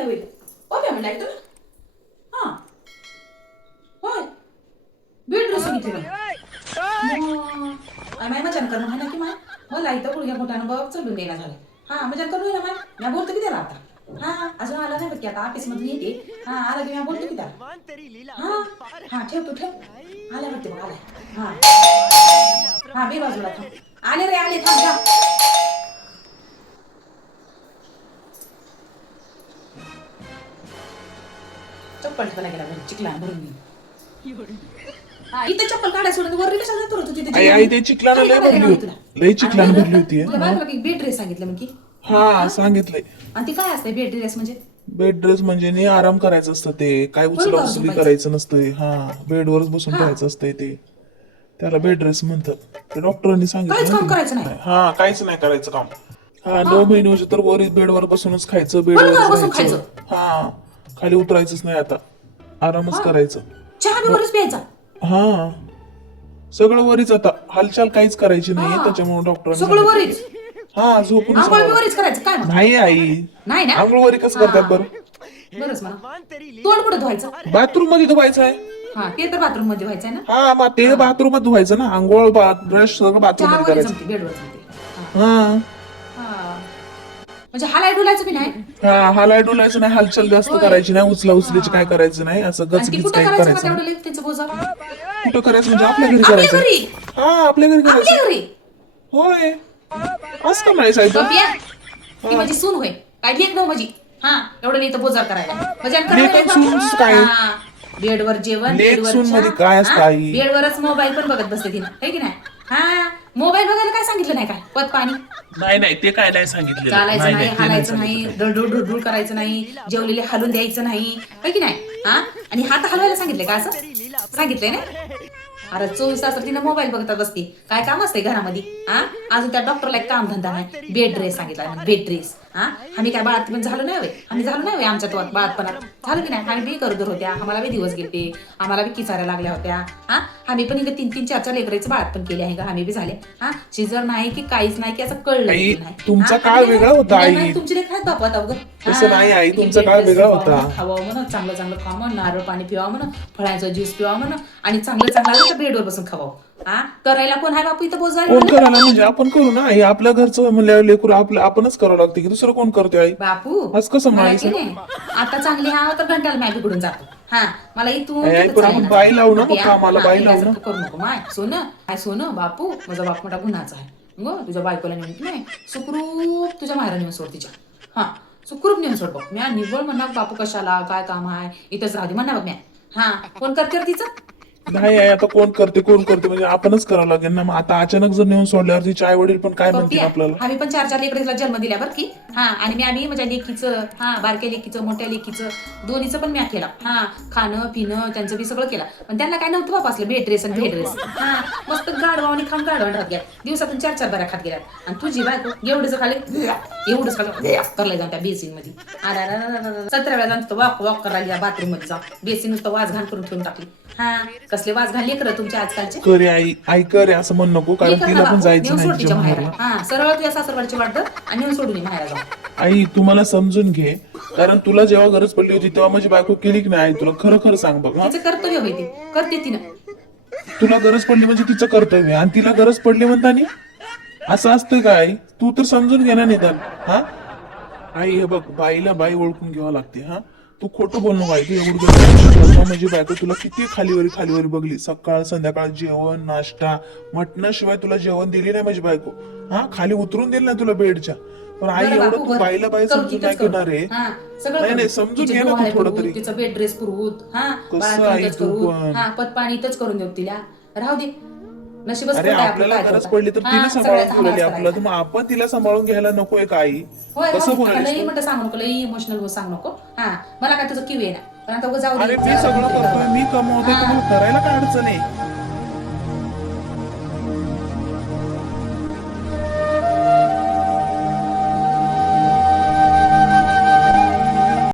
म्हणलाय होईल ओप्या म्हणलाय तुला हा होय बेड ड्रेस घेतली माय मजान करणं म्हणा की माय मला इथं गुडघ्या मोठ्यानं बघ चढून द्यायला झालं हा मजान करून ना माय मी बोलतो की त्याला आता हा अजून आला नाही बघ की आता ऑफिस मधून येते हा आला की मी बोलतो की त्याला हा हा ठेव आल्या वाटते बघ आलाय हा हा बे बाजूला थांब आले रे आले थांब थांब चप्पल ठेवायला गेला बरं चिकला भरून इथे चप्पल काढायला सोडून वर कशाला जातो तू तिथे आई ते चिखलानं लय भरली होती लय चिखलानं भरली होती तुला बायकोला की बेड ड्रेस सांगितलं मग की हा सांगितलंय आणि ते काय असते बेड ड्रेस म्हणजे बेड ड्रेस म्हणजे नी आराम करायचं असतं ते काय उचला उचली करायचं नसतंय हा बेडवरच बसून राहायचं असतंय ते त्याला बेड ड्रेस म्हणतात ते डॉक्टरांनी काहीच सांगितलं काम करायचं नाही हा काहीच नाही करायचं काम हा 9 महिने म्हणजे तर वर बेडवर बसूनच खायचं बरोबर बेडवर बसून राहायचं हा खाली उतरायचंच नाही आता आरामच करायचं चहा बी वरच प्यायचा हा सगळं वरीच आता हालचाल काहीच करायची नाही त्याच्यामुळे डॉक्टरांनी सगळं वरीच हा झोपून आंघोळ बी वरीच करायचं काय मग नाही आई नाही ना आंघोळ वरी कसं करतात बरं बरंच म्हणा तोंड कुठं धुवायचं बाथरूम मध्ये धुवायचं आहे हा ते तर बाथरूम मध्ये व्हायचंय ना हा मग ते बाथरूम मध्ये धुवायचं ना आंघोळ ब्रश सगळं बाथरूम चहा मध्ये वरी करायचं जमते बेडवर जमते हा हा म्हणजे हालाय डुलायचं बी नाही हा हालाय डोलायचं नाही हालचाल जास्त करायची नाही उचला उचलीची काय करायचं नाही असं आणि ती गचगीच कुठं काय करायचं करायचं तेवढं लई त्याचं बोजा कुठं करायचं म्हणजे आपल्या घरी आपल्या करायचं घरी हा आपल्या घरी करायचं आपल्या घरी होय असं का नाही साहेब गप्या ती माझी सून होय काय लेख नव माझी हा एवढं नाही तर बोजार करायला लेक आणि सूनच काय? बेडवर जेवण लेक बेडवर सून मध्ये चहा, काय असतं हा? आई? बेडवरच मोबाईल पण बघत बसते तिनं है की नाही हा मोबाईल बघायला काय सांगितलं नाही काय पत पाणी नाही ते काय नाही सांगितलेलं चालायचं नाही ते हालायचं नाही सांगितलेलं. ढुढुळ करायचं नाही जेवलेले हलून द्यायचं नाही है की नाही हा आणि हात हलवायला सांगितलंय का असं सांगितलंय ना अरे 24 तास तिनं मोबाईल बघतात बसते काय काम असते घरामध्ये हा अजून त्या डॉक्टरला एक काम धंदा नाही बेड ड्रेस सांगितला बेड ड्रेस हा आम्ही काय बाळात पण झालो नाही आम्ही झालो नाही आमच्या तो बाळातपणात झालं की नाही आम्ही बी गरोदर होत्या आम्हाला बी दिवस गेले आम्हाला बी किचाऱ्या लागल्या होत्या हा आम्ही पण इथं 3-3, 4-4 लेकरांचं बाळात पण केले आहे का आम्ही बी झाले हा शिजर नाही की काहीच नाही की असं कळलं आई, नाही तुमचा हा? काळ वेगळा होता, नाही, आई. नाही, तुमची लेकर आहेत बापा आता तसं नाही, आई, तुमचा काळ वेगळा होता. खावं म्हणा चांगलं चांगलं खावं म्हणा नारळ पाणी पिवावं म्हणा फळांचं ज्यूस पिवावं म्हणा आणि चांगलं चांगलं बेडवर बसून खावं हा करायला कोण आहे बापू इथं बोजायला कोण करायला म्हणजे आपण करू ना आई आपल्या घरचं म्हणल्यावर लेकरू आपलं आपणच करावं लागते की दुसरं कोण करतोय आई बापू असं कसं मला म्हणायचं? की नाही आता चांगली हा तर घंटाला मॅ बिघडून जातो हा मला इथून आई, तिथं पण आपण चालण्याचं. बाई लावू ना मग हा, कामाला, हा, बाई लावू ना. येण्यासारखं करू नको माय सोनं बापू माझा बाप मोठा गुन्हाचा आहे ग तुझ्या बायकोला नेऊन नाही सुखरूप तुझ्या माहेरा नेऊन सोड तिच्या हा सुखरूप नेऊन सोड बघ म्या निव्वळ म्हणा बापू कशाला काय काम आहे इथंच राहू दे म्हणा बघ म्या हा कोण करते रे तिचं नाही आई आता कोण करते म्हणजे आपणच करावं लागेल ना मग आता अचानक जर नेऊन सोडल्यावर तिचे आई वडील पण काय म्हणतील आपल्याला आम्ही पण 4-4 लेकरीला जन्म दिल्या बरं की हा आणि आम्ही माझ्या लेकीचं हा बारक्या लेकीचं मोठ्या लेकीचं दोन्हीचं पण म्या केला हा खाणं पिणं त्यांचं बी सगळं केलं पण त्यांना काय नव्हतं बाबा असलं बेड ड्रेस आणि बेड ड्रेस हा मस्त गाडवा आणि खाऊन गाडवा राहत गेल्या दिवसातून 4-4 बऱ्या खात गेल्यात आणि तुझी बायको एवढंच खाली करलाय जाऊन त्या बेसिन मध्ये 17 वेळा जाऊन वॉक करायला बाथरूम मध्ये जाऊन बेसिन नुसतं वाज घाण करून ठेवून टाकली हा कसले वाज घाण लेकरं तुमच्या आजकालचे करे आई करे असं म्हण नको कारण लेकरं तिला का पण बापू? जायचं नेऊन नाही सोड तिच्या तिच्या माहेरला माहेराला हा सरळ तुझ्या सासरवाडची वाटत आणि नेऊन सोडून माहेरा जाऊ आई तुम्हाला समजून घे कारण तुला जेव्हा गरज पडली होती तेव्हा माझी बायको केली की नाही आई तुला खरं खरं सांग बघ हा तिचं कर्तव्य होती करते तिनं तुला गरज पडली म्हणजे तिचं कर्तव्य आणि तिला गरज पडली म्हणतानी असं असतं का आई तू तर समजून घे ना निदान हा आई हे बघ बाईला बाई ओळखून घ्यावं लागते हा तू खोटं बोल नको आई तू एवढं माझी बायको तुला किती खालीवरी बघली सकाळ संध्याकाळ जेवण नाश्ता मटणाशिवाय तुला जेवण दिली नाही माझी बायको हा खाली उतरून दिली नाही तुला बेडच्या पण आई बरं एवढं बापू, तू बरं. बाईला बाई करू समजून तिथंच नाही करू. घेणार आहे हा, सगळं नाही करू. नाही समजून तिचे घे ना डोहाळे तू थोडं पुरवूत, तरी तिचं बेड ड्रेस पुरवूत हा कसं बाळातून आई इथंच तू करू पण? हा पत पाणी इथंच करून देऊ तिला राहू दे नशीबच अरे खोटं आहे आपल्याला आपलं, काय गरज करता? पडली तर हा, तिने सांभाळून सगळ्याचं ठेवलेली आम्हालाच आपल्याला तर करायचं. मग आपण तिला सांभाळून घ्यायला नकोय का आई होय कसं होय, बोलायचं लई म्हणतं सांगू नको लई इमोशनल सांगू नको हा मला काय तुझं किव आहे ना पण आता उगा जाऊ दे अरे मी सगळं करतोय मी कमवतोय तुम्हाला करायला काय अडचण आहे